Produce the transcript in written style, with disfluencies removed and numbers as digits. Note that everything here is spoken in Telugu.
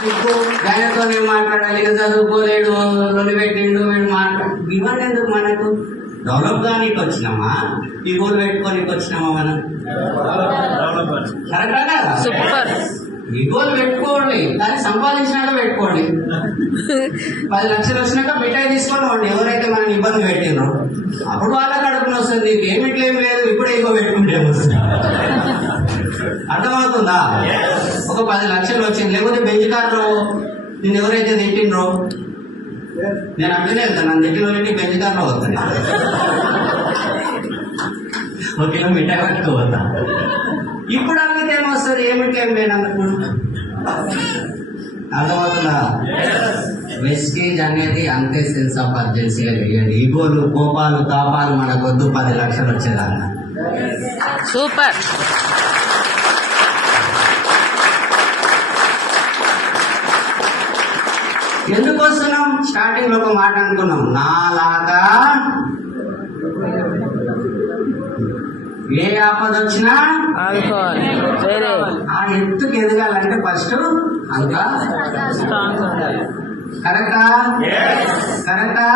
ఆయనతో మాట్లాడాలి, చదువుకోలేడు, లొలి పెట్టిండు, వీడు మాట్లాడు, ఇవన్నీ ఎందుకు మనకు? డెవలప్ గానికి వచ్చినామా, ఈ గోల్ పెట్టుకోనికి వచ్చినామా మనం? కరెక్టా కదా? ఈ గోల్ పెట్టుకోండి, కానీ సంపాదించినాక పెట్టుకోండి. 10 లక్షలు వచ్చినాక మిఠాయి తీసుకోండి. ఎవరైతే మనం ఇబ్బంది పెట్టినో అప్పుడు వాళ్ళకి అడుగుని వస్తుంది. పేమెంట్లు ఏం లేదు, ఇప్పుడు ఎక్కువ పెట్టుకుంటే వస్తుంది. అర్థమవుతుందా? ఒక 10 లక్షలు వచ్చింది, లేకపోతే బెంచ్ కార్లో నేను ఎవరైతే తిట్టిండ్రో, నేను అట్లనే వెళ్తాను, నన్ను తిట్టిన వాళ్ళని బెంచ్ కార్లో వస్తాను, 1 కిలో మిఠాయి పట్టుకోవద్దా. ఇప్పుడు అడిగితే ఏమొస్తుంది? ఏమిటేం లేనందుకు. అర్థమవుతుందా? వెస్టేజ్ అనేది అంతే సెన్స్ ఆఫ్ అర్జెన్సీగా చేయండి. ఈగోలు, కోపాలు, తాపాలు మనకొద్దు. 10 లక్షలు వచ్చేదాన్ని. సూపర్. ఎందుకు వస్తున్నాం? స్టార్టింగ్ లో ఒక మాట అనుకున్నాం, నాలాగా ఏ ఆపద వచ్చినా ఆ ఎత్తుకు ఎదగాలంటే ఫస్ట్ అంతా కరెక్టా? కరెక్టా?